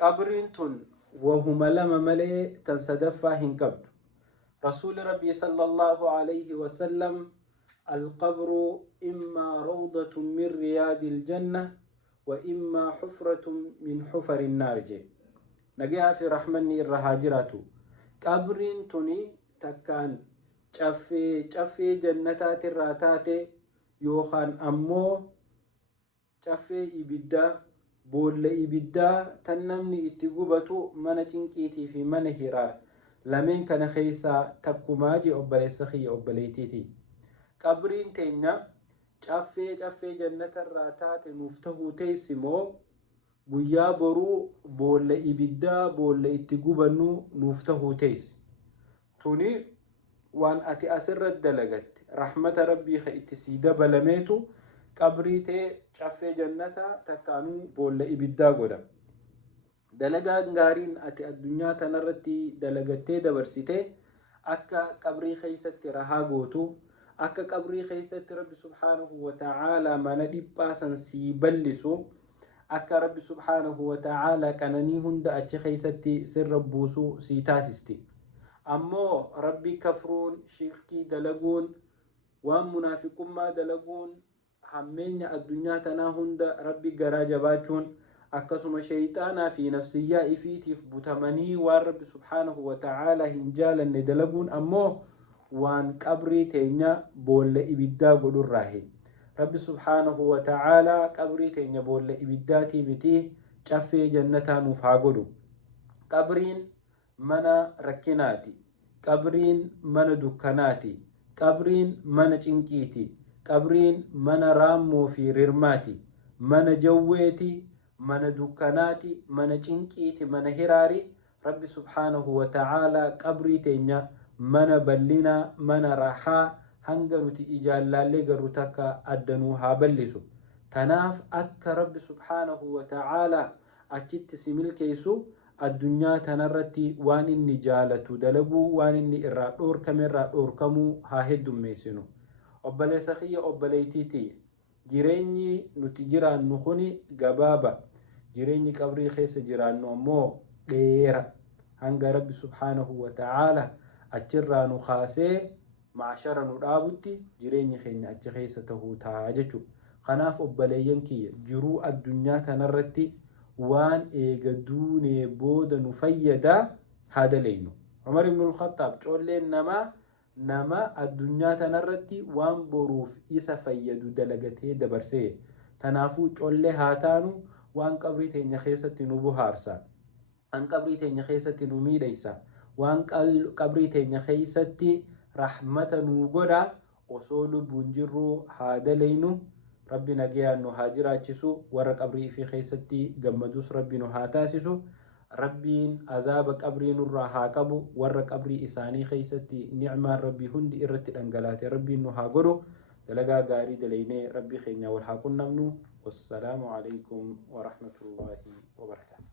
قبرين تن وهم لما ملئ تنسدفا هنكبد رسول ربي صلى الله عليه وسلم القبر إما روضة من رياض الجنة وإما حفرة من حفر النار جي نجيها في رحمني الرهاجراتو قبرين تني تكان شفي جنتات الراتات يوخان أمو شفي إبدا بول إبدا تنمني اتقوبتو من جنكيتي في من هرار لمن كان خيسا تكماجي أبلي سخي أبليتيتي قبرين تينا شفي جنة الراتات مفتهو تيسمو guyyaa boruu boolla ibiddaa boolla itti gubannu nuuf tahuu teessi tuni waan ati asirratti dalagatte rahmata rabbii ka itti sii dabalameetu qabrii tee caffee jannataa takkaanuu boolla ibiddaa godha dalagaan gaariin ati addunyaa tanarratti dalagattee dabarsite akka qabrii keeysatti rahaa gootu akka qabrii keeysatti rabbi subhaanahu wa ta'aalaa mana dhiphaasan sii ballisu akka rabbi subhaanahu wa ta'aalaa kananii hunda achi keeysatti sirra buusuu sii taasisti ammoo rabbi kafruun shirkii dalaguun waan munaafiqummaa dalaguun hammeenya addunyaa tanaa hunda rabbi garaa jabaachuun akkasuma shayxaanaa fi nafsiyyaa ifiitiif butamanii waan rabbi subhaanahu wa ta'aalaa hin jaalanne dalaguun ammoo waan qabrii teenya boolla ibiddaa godhurraahe رب سبحانه وتعالى قبري تينيا بول إبداتي بتي شفي جنتا نفاقلو قبرين منا ركناتي قبرين منا دكاناتي قبرين منا چنكيتي قبرين منا رامو في ررماتي منا جويتي منا دكاناتي منا چنكيتي منا هراري رب سبحانه وتعالى قبري تينيا منا بلنا منا راحا hanga nuti ijaallallee garuu takka addanuu haa ballisu tanaaf akka rabbi subhaanahu wa ta'aalaa achitti si milkeessu addunyaa tanarratti waan inni jaalatu dalaguu waan inni irraa dhoorkamerraa dhoorkamuu haa heddummeessinu obboleessa kiyya obboleeytiiti jireenyi nuti jiraannu kuni gabaaba jireenyi qabrii keessa jiraannu ammoo dheera hanga rabbi subhaanahu wa ta'aalaa achirraa nu kaasee معشر نرابطي جيريني خيني أتخيسة تهوتا جتشو خناف أباليين كي جرو الدنيا تنرتي وان إيقادوني بودا نفيدا هذا لينو عمر بن الخطاب تقول لي نما الدنيا تنرتي وان بروف إسا فيدو دلغتي دبرسي تنافو تقول لي هاتانو وان قبريتي نخيسة نبو هارسا وان قبريتي نخيسة نميديسا وان قبريتي نخيسة رحمة نوغودا وصول بنجرو هذا لينو ربنا جيانو هاجرا تشسو ورق قبري في خيستي جمدوس ربنا هاتاسسو ربين عذاب قبري نور هاكبو ورق قبري إساني خيستي نعمة ربي هند إرت الأنجلات ربي نو هاغورو دلقا غاري دليني ربي خينا والحاكم نمنو والسلام عليكم ورحمة الله وبركاته.